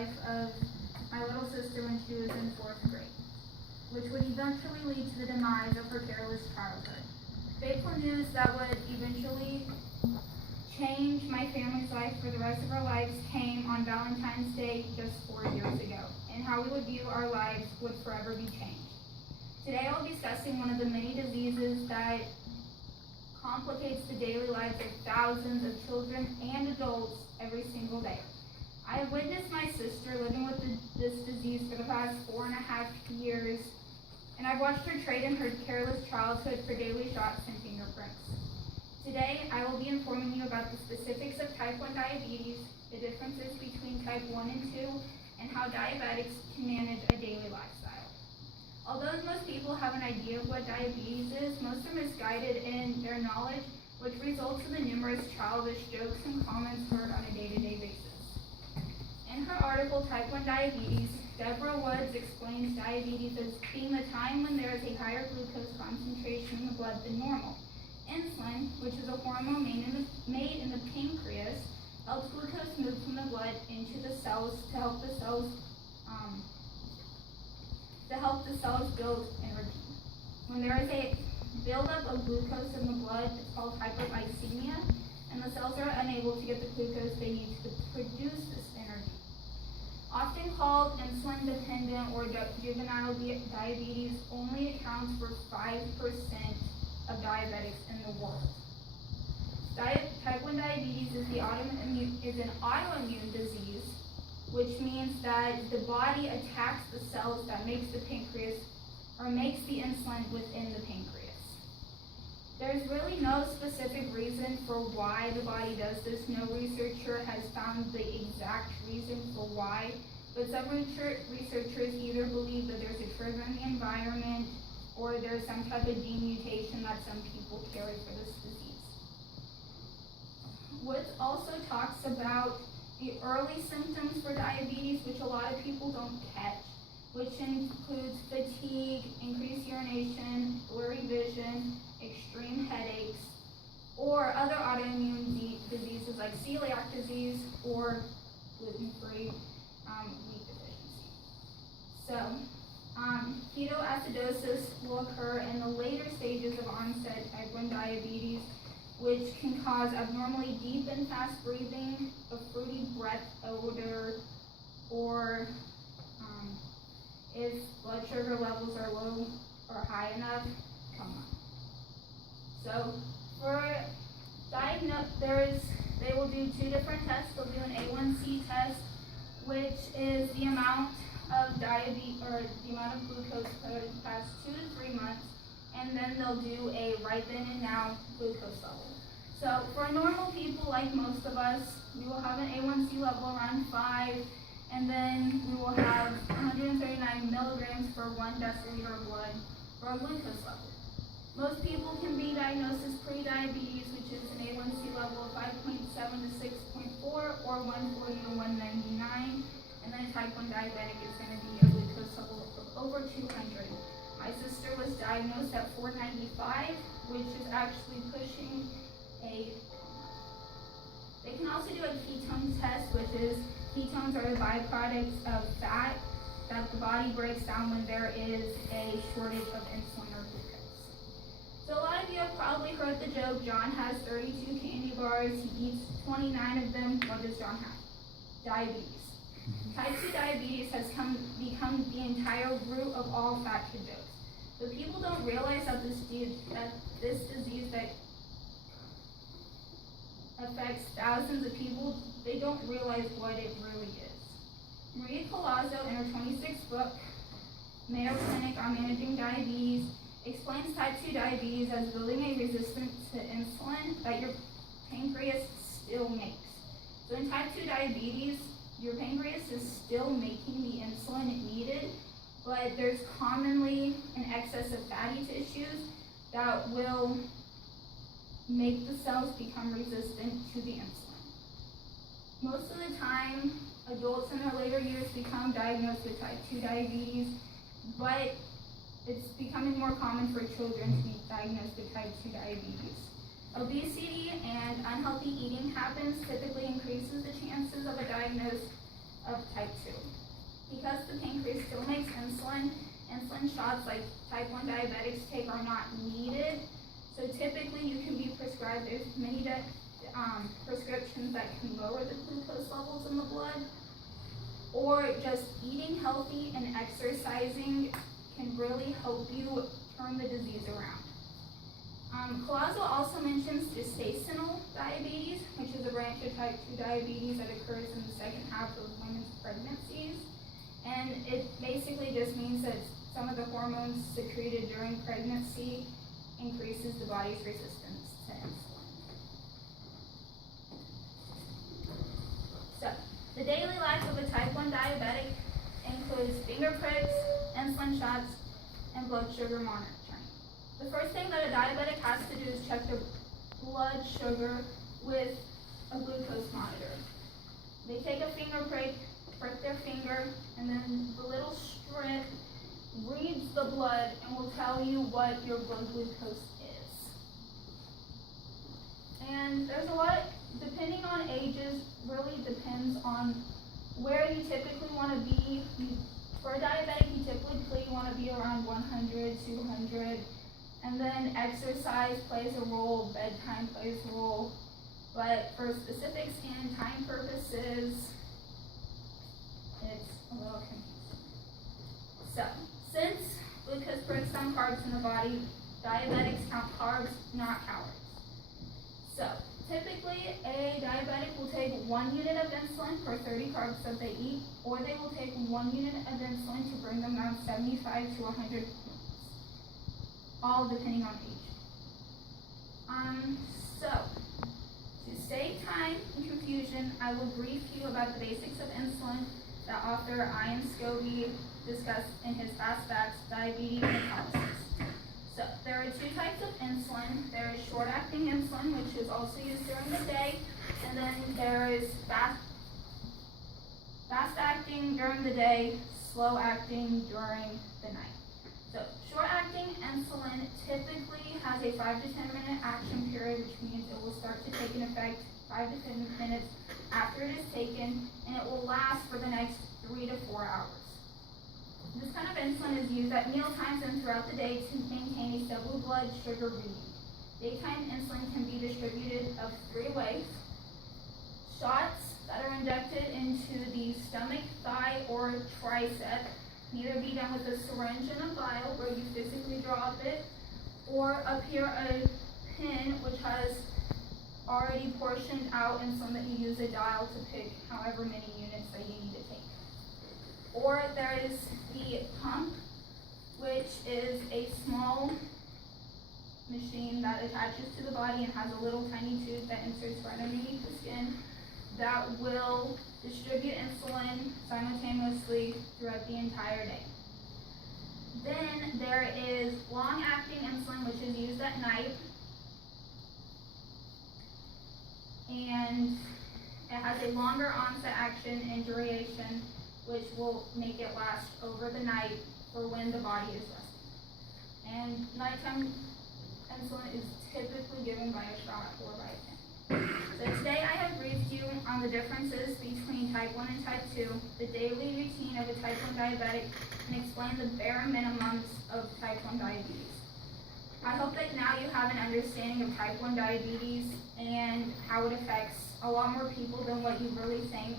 life of my little sister when she was in 4th grade, which would eventually lead to the demise of her careless childhood. Fateful news that would eventually change my family's life for the rest of our lives came on Valentine's Day just 4 years ago, and how we would view our lives would forever be changed. Today I'll be discussing one of the many diseases that complicates the daily lives of thousands of children and adults every single day. I have witnessed my sister living with this disease for the past 4.5 years, and I've watched her trade in her careless childhood for daily shots and fingerprints. Today, I will be informing you about the specifics of type 1 diabetes, the differences between type 1 and 2, and how diabetics can manage a daily lifestyle. Although most people have an idea of what diabetes is, most are misguided in their knowledge, which results in the numerous childish jokes and comments heard on a day-to-day basis. In her article, Type 1 Diabetes, Deborah Woods explains diabetes as being the time when there is a higher glucose concentration in the blood than normal. Insulin, which is a hormone made in the pancreas, helps glucose move from the blood into the cells to help the cells build energy. When there is a buildup of glucose in the blood, it's called hypoglycemia, and the cells are unable to get the glucose they need to produce this energy. Often called insulin-dependent or juvenile diabetes, only accounts for 5% of diabetics in the world. Type 1 diabetes is an autoimmune disease, which means that the body attacks the cells that makes the pancreas or makes the insulin within the pancreas. There's really no specific reason for why the body does this. No researcher has found the exact reason for why, but some researchers either believe that there's a trigger in the environment or there's some type of gene mutation that some people carry for this disease. Woods also talks about the early symptoms for diabetes, which a lot of people don't catch, which includes fatigue, increased urination, blurry vision, extreme headaches, or other autoimmune diseases like celiac disease or gluten-free wheat deficiency. So, ketoacidosis will occur in the later stages of onset type 1 diabetes, which can cause abnormally deep and fast breathing, a fruity breath odor, or if blood sugar levels are low or high enough, come on. So for they will do 2 different tests. They'll do an A1C test, which is the amount of diabetes or the amount of glucose for the past 2 to 3 months, and then they'll do a right then and now glucose level. So for normal people like most of us, we will have an A1C level around 5, and then we will have 139 milligrams per 1 deciliter of blood for a glucose level. Most people can be diagnosed as pre-diabetes, which is an A1C level of 5.7 to 6.4 or 140 to 199, and then a type 1 diabetic is going to be a glucose level of over 200. My sister was diagnosed at 495, which is actually pushing They can also do a ketone test, which is ketones are the byproducts of fat that the body breaks down when there is a shortage of insulin or glucose. So a lot of you have probably heard the joke, John has 32 candy bars, he eats 29 of them. What does John have? Diabetes. Type 2 diabetes has become the entire root of all fat kid jokes. But people don't realize that this disease that affects thousands of people, they don't realize what it really is. Maria Palazzo, in her 26th book, Mayo Clinic on Managing Diabetes, explains type 2 diabetes as building a resistance to insulin that your pancreas still makes. So in type 2 diabetes, your pancreas is still making the insulin it needed, but there's commonly an excess of fatty tissues that will make the cells become resistant to the insulin. Most of the time, adults in their later years become diagnosed with type 2 diabetes, but it's becoming more common for children to be diagnosed with type 2 diabetes. Obesity and unhealthy eating habits typically increases the chances of a diagnosis of type 2. Because the pancreas still makes insulin, insulin shots like type 1 diabetics take are not needed. So typically you can be prescribed, there's many prescriptions that can lower the glucose levels in the blood, or just eating healthy and exercising can really help you turn the disease around. Collazo also mentions gestational diabetes, which is a branch of type 2 diabetes that occurs in the second half of women's pregnancies. And it basically just means that some of the hormones secreted during pregnancy increases the body's resistance to insulin. So, the daily life of a type 1 diabetic includes finger pricks, insulin shots, and blood sugar monitoring. The first thing that a diabetic has to do is check their blood sugar with a glucose monitor. They take a finger prick their finger, and then the little strip reads the blood and will tell you what your blood glucose is. And there's a lot, depending on ages, really depends on where you typically want to be. For a diabetic, you typically want to be around 100, 200, and then exercise plays a role, bedtime plays a role, but for specifics and time purposes, it's a little confusing. So, since glucose breaks down carbs in the body, diabetics count carbs, not calories. So, typically, a diabetic will take 1 unit of insulin per 30 carbs that they eat, or they will take 1 unit of insulin to bring them down 75 to 100 units, all depending on age. To save time and confusion, I will brief you about the basics of insulin that author Ian Scobie discussed in his Fast Facts, Diabetes Metabolism. So, there are 2 types of insulin. There is short-acting insulin, which is also used during the day, and then there is fast-acting during the day, slow-acting during the night. So, short-acting insulin typically has a 5 to 10 minute action period, which means it will start to take an effect 5 to 10 minutes after it is taken, and it will last for the next 3 to 4 hours. This kind of insulin is used at meal times and throughout the day to maintain a stable blood sugar reading. Daytime insulin can be distributed of 3 ways. Shots that are injected into the stomach, thigh, or tricep can either be done with a syringe and a vial where you physically drop it, or up here a pin which has already portioned out insulin that you use a dial to pick however many units that you need to take. Or there is the pump, which is a small machine that attaches to the body and has a little tiny tube that inserts right underneath the skin that will distribute insulin simultaneously throughout the entire day. Then there is long-acting insulin, which is used at night, and it has a longer onset action and duration, which will make it last over the night for when the body is resting. And nighttime insulin is typically given by a shot or by a pen. So today I have briefed you on the differences between type 1 and type 2, the daily routine of a type 1 diabetic, and explain the bare minimums of type 1 diabetes. I hope that now you have an understanding of type 1 diabetes and how it affects a lot more people than what you really think,